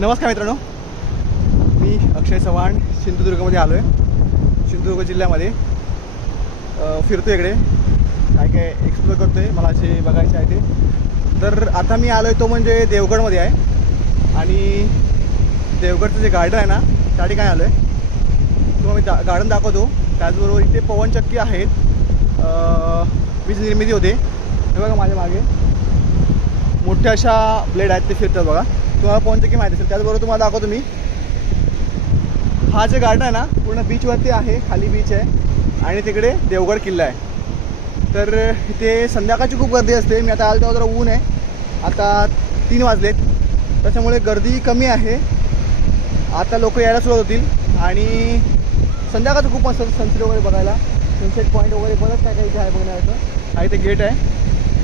नमस्कार मित्रांनो. मी अक्षय चव्हाण सिंधुदुर्गमध्ये आलो आहे सिंधुदुर्ग जिल्ह्यामध्ये. फिरतो इकडे. काय काय एक्सप्लोर करतो आहे मला जे बघायचे आहे ते. तर आता मी आलो आहे तो म्हणजे देवगडमध्ये आहे. आणि देवगडचं जे गार्डन आहे ना त्या ठिकाणी आलो आहे तुम्हाला मी दा गार्डन दाखवतो. त्याचबरोबर इथे पवनचक्की आहेत. वीज निर्मिती होते. हे बघा माझ्या मागे. मोठ्या अशा ब्लेड आहेत ते फिरतात बघा. तुम्हाला पवनचक्की माहिती असेल त्याचबरोबर तुम्हाला दाखवतो मी. हा जे गार्डन आहे ना पूर्ण बीचवरती आहे खाली बीच आहे आणि तिकडे देवगड किल्ला आहे. तर इथे संध्याकाळची खूप गर्दी असते. मी आता आलो तेव्हा जरा ऊन आहे. आता तीन वाजलेत. त्याच्यामुळे गर्दी कमी आहे. आता लोक यायला सुरुवात होतील. आणि संध्याकाळचं खूप मस्त सनसेट वगैरे बघायला. सनसेट पॉईंट वगैरे बरंच काय काय इथे आहे बघण्यासारखं. हा इथे गेट आहे.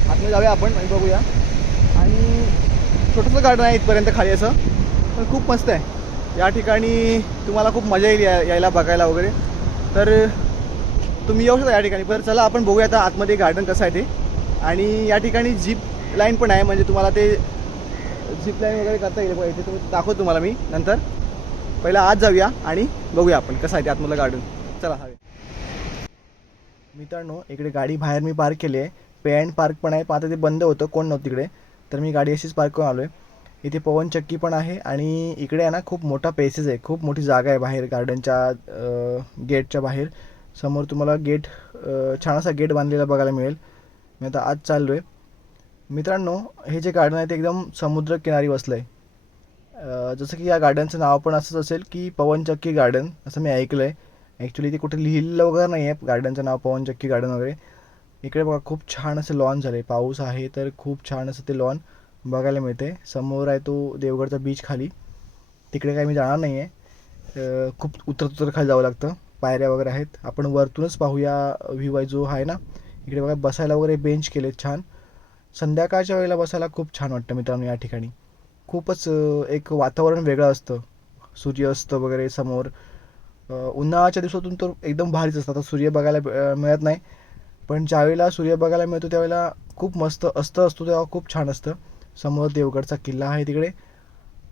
आतमध्ये जाऊया आपण बघूया. आणि छोटंसं गार्डन आहे इथपर्यंत खाली असं. पण खूप मस्त आहे. या ठिकाणी तुम्हाला खूप मजा येईल या यायला बघायला वगैरे. तर तुम्ही येऊ शकता या ठिकाणी. पण चला आपण बघूया आता आतमध्ये गार्डन कसं आहे ते. आणि या ठिकाणी जीप लाईन पण आहे. म्हणजे तुम्हाला ते जीप लाईन वगैरे करता येईल. पाहिजे इथे तुम्ही दाखवतो तुम्हाला मी नंतर. पहिला आत जाऊया आणि बघूया आपण कसं आहे ते आतमधलं गार्डन. चला हवे मित्रांनो इकडे गाडी बाहेर मी पार्क केली आहे. पे अँड पार्क पण आहे. पण आता ते बंद होतं. कोण नव्हतं तिकडे. तर मी गाडी अशीच पार्क करून आलो आहे इथे पवनचक्की पण आहे आणि इकडे आहे ना खूप मोठा पेसेस आहे. खूप मोठी जागा आहे बाहेर गार्डनच्या गेटच्या बाहेर. समोर तुम्हाला गेट छान असा गेट बांधलेला बघायला मिळेल. मी आता आज चाललो आहे मित्रांनो हे जे गार्डन आहे ते एकदम समुद्रकिनारी वसलं आहे जसं की या गार्डनचं नाव पण असंच असेल की पवनचक्की गार्डन असं मी ऐकलं आहे ॲक्च्युली ते कुठे लिहिलेलं वगैरे नाही आहे गार्डनचं नाव पवनचक्की गार्डन वगैरे. इकडे बघा खूप छान असं लॉन झालं. आहे पाऊस आहे तर खूप छान असं ते लॉन बघायला मिळते. समोर आहे तो देवगडचा बीच खाली. तिकडे काही मी जाणार नाही आहे खूप उतरत उतर खाली जावं लागतं. पायऱ्या वगैरे आहेत. आपण वरतूनच पाहूया व्ह्यू आहे जो आहे ना. इकडे बघा बसायला वगैरे बेंच केले छान. संध्याकाळच्या वेळेला बसायला खूप छान वाटतं मित्रांनो या ठिकाणी. खूपच एक वातावरण वेगळं असतं. सूर्यास्त वगैरे समोर. उन्हाळ्याच्या दिवसातून तर एकदम भारीच असतं. आता सूर्य बघायला मिळत नाही. पण ज्यावेळेला सूर्य बघायला मिळतो त्यावेळेला खूप मस्त अस्त असतो तेव्हा खूप छान असतं. समोर देवगडचा किल्ला आहे तिकडे.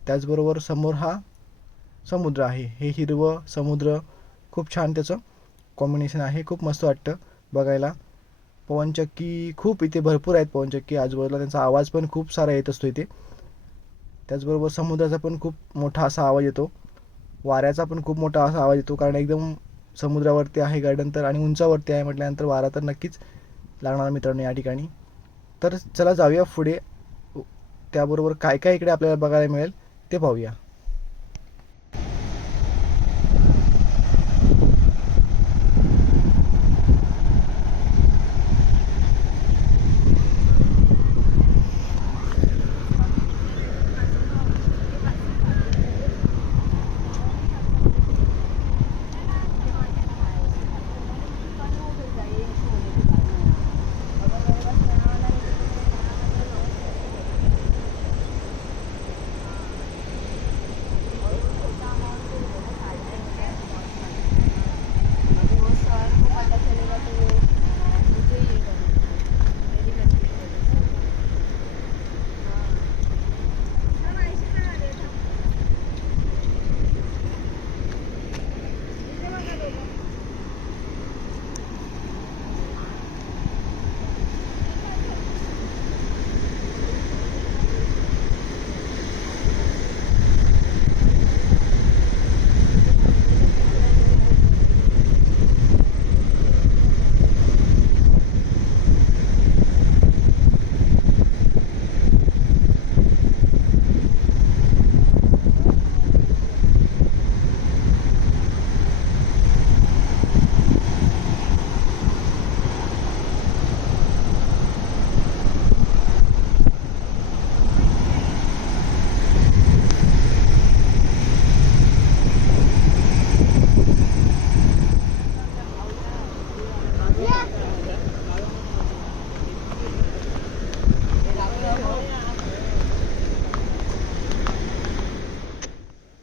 त्याचबरोबर समोर हा समुद्र आहे. हे हिरवं समुद्र खूप छान त्याचं कॉम्बिनेशन आहे. खूप मस्त वाटतं बघायला. पवनचक्की खूप इथे भरपूर आहेत पवनचक्की. आजूबाजूला त्यांचा आवाज पण खूप सारा येत असतो इथे. त्याचबरोबर समुद्राचा पण खूप मोठा असा आवाज येतो. वाऱ्याचा पण खूप मोठा असा आवाज येतो कारण एकदम समुद्रावरती आहे गार्डन तर आणि उंचावरती आहे म्हटल्यानंतर वारा तर नक्कीच लागणार मित्रांनो या ठिकाणी. तर चला जाऊया पुढे. त्याबरोबर काय काय इकडे आपल्याला बघायला मिळेल ते पाहूया.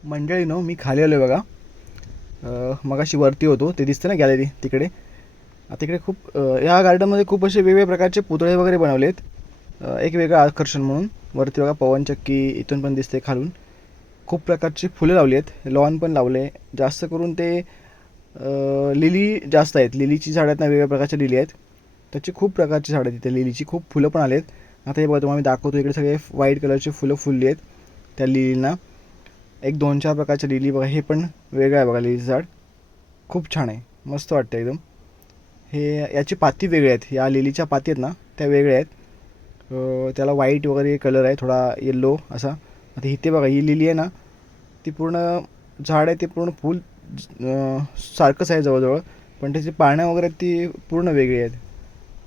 मंडळीनो मी खाली आलो आहे बघा. अ, मगाशी वरती होतो ते दिसतं ना गॅलरी तिकडे. आता इकडे खूप या गार्डनमध्ये खूप असे वेगवेगळ्या प्रकारचे पुतळे वगैरे बनवले आहेत एक वेगळं आकर्षण म्हणून. वरती बघा पवनचक्की इथून पण दिसते खालून. खूप प्रकारची फुलं लावली आहेत लॉन पण लावले जास्त करून ते लिली जास्त आहेत. लिलीची झाडं आहेत ना वेगवेगळ्या प्रकारच्या लिली आहेत. त्याची खूप प्रकारची झाडं आहेत तिथे. लिलीची खूप फुलं पण आली आहेत आता हे बघा तुम्हाला मी दाखवतो. इकडे सगळे व्हाईट कलरची फुलं फुलली आहेत त्या लिलींना. एक दोन चार प्रकारच्या लिली बघा हे पण वेगळं आहे बघा लिलीचं झाड. खूप छान आहे. मस्त वाटतं एकदम. हे याची पाती वेगळी आहेत. या लिलीच्या पाती आहेत ना त्या वेगळ्या आहेत. त्याला व्हाईट वगैरे कलर आहे थोडा येल्लो असा. आता इथे बघा ही लिली आहे ना ती पूर्ण झाड आहे ते पूर्ण फूल सारखंच आहे जवळजवळ. पण त्याची पानं वगैरे ती पूर्ण वेगळी आहेत.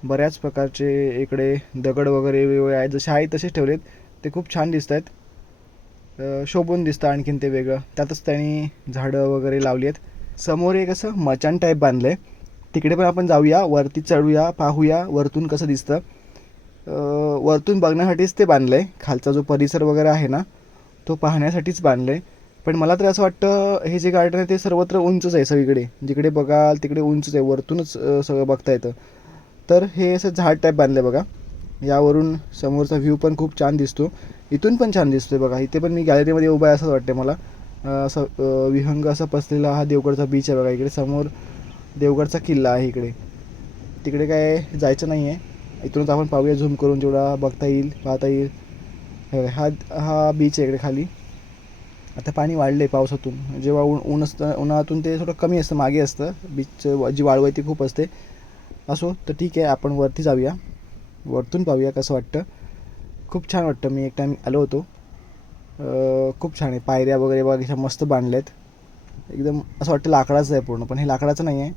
बऱ्याच प्रकारचे इकडे दगड वगैरे वेगवेगळे आहेत जसे आहेत तसेच ठेवलेत. ते खूप छान दिसत आहेत शोभून दिसतं आणखीन ते वेगळं. त्यातच त्यांनी झाडं वगैरे लावली आहेत. समोर एक असं मचान टाईप बांधलं आहे तिकडे पण आपण जाऊया वरती चढूया पाहूया वरतून कसं दिसतं. वरतून बघण्यासाठीच ते बांधलं आहे खालचा जो परिसर वगैरे आहे ना तो पाहण्यासाठीच बांधलं आहे पण मला तर असं वाटतं हे जे गार्डन आहे ते सर्वत्र उंचच आहे सगळीकडे. जिकडे बघाल तिकडे उंचच आहे. वरतूनच सगळं बघता येतं. तर हे असं झाड टाईप बांधलं आहे बघा. यावरून समोरचा व्ह्यू पण खूप छान दिसतो. इथून पण छान दिसतोय बघा. इथे पण मी गॅलरीमध्ये उभा आहे असंच वाटतं मला. असं विहंग असा पसलेला हा देवगडचा बीच आहे बघा. इकडे समोर देवगडचा किल्ला आहे इकडे. तिकडे काय जायचं नाही आहे इथूनच आपण पाहूया झूम करून जेवढा बघता येईल पाहता येईल. हा हा बीच आहे इकडे खाली. आता पाणी वाढलं आहे पावसातून. जेव्हा ऊन ऊन असतं उन्हातून ते थोडं कमी असतं मागे असतं. बीचचं जी वाळू आहे ती खूप असते. असो तर ठीक आहे आपण वरती जाऊया. वरतून पाहूया कसं वाटतं. खूप छान वाटतं. मी एक टाईम आलो होतो. खूप छान आहे. पायऱ्या वगैरे बघा मस्त बांधल्या आहेत एकदम असं वाटतं लाकडाचं आहे पूर्ण पण हे लाकडाचं नाही आहे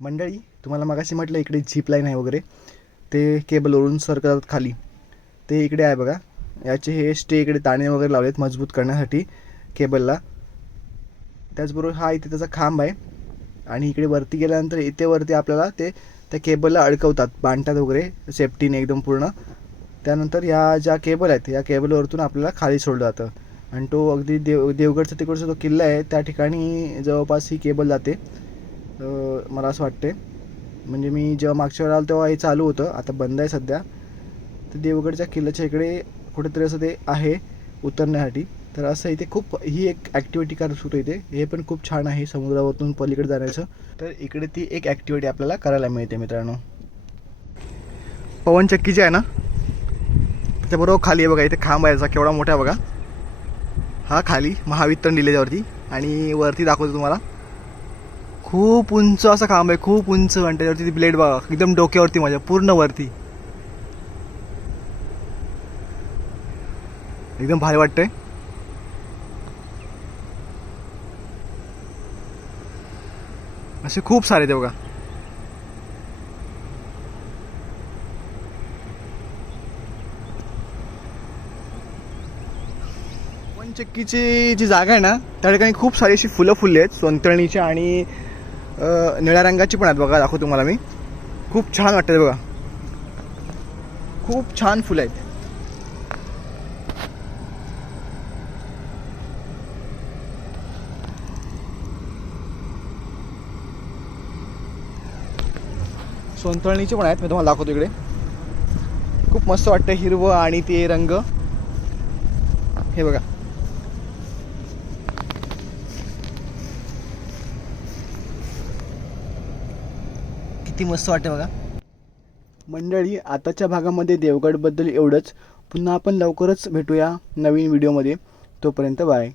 मंडळी तुम्हाला मगाशी म्हटलं इकडे झीप लाईन आहे वगैरे. ते केबलवरून सर करतात खाली. ते इकडे आहे बघा. याचे हे स्टे इकडे ताणे वगैरे लावलेत मजबूत करण्यासाठी केबलला त्याचबरोबर हा इथे त्याचा खांब आहे. आणि इकडे वरती गेल्यानंतर इथे वरती आपल्याला ते त्या केबलला अडकवतात. बांधतात वगैरे. सेफ्टीने एकदम पूर्ण. त्यानंतर या ज्या केबल आहेत या केबलवरतून आपल्याला खाली सोडलं जातं. आणि तो अगदी देव देवगडचा तिकडचा जो किल्ला आहे त्या ठिकाणी जवळपास ही केबल जाते. मला असं वाटते म्हणजे मी जेव्हा मागच्या वेळा आलो तेव्हा हे चालू होतं. आता बंद आहे सध्या. तर देवगडच्या किल्ल्याच्या इकडे कुठेतरी असं ते आहे उतरण्यासाठी. तर असं इथे खूप ही एक ॲक्टिव्हिटी करत होतो इथे. हे पण खूप छान आहे समुद्रावरतून पलीकडे जाण्याचं. तर इकडे ती एक ॲक्टिव्हिटी आपल्याला करायला मिळते मित्रांनो. पवनचक्की जी आहे ना? त्याच्याबरोबर खाली आहे बघा. इथे खांब आहे याचा केवढा मोठा बघा. हा खाली महावितरण लिहिल्यावरती आणि वरती दाखवतो तुम्हाला. खूप उंच असा खांब आहे खूप उंच आणि त्याच्यावरती ती ब्लेड बघा एकदम डोक्यावरती माझ्या पूर्ण वरती. एकदम भारी वाटतंय. असे खूप सारे ते बघा. चक्कीची जी जागा आहे ना त्या ठिकाणी खूप सारी अशी फुलं फुलली आहेत सोनतळणीची आणि निळ्या रंगाची पण आहेत बघा दाखवतो तुम्हाला मी. खूप छान वाटतं बघा. खूप छान फुलं आहेत. सोनतळणीचे पण आहेत मी तुम्हाला दाखवतो इकडे. खूप मस्त वाटतं हिरवं आणि ते रंग. हे बघा. किती मस्त वाटते बघा. मंडळी आताच्या भागामध्ये देवगडबद्दल एवढंच. पुन्हा आपण लवकरच भेटूया नवीन व्हिडिओमध्ये. तोपर्यंत बाय.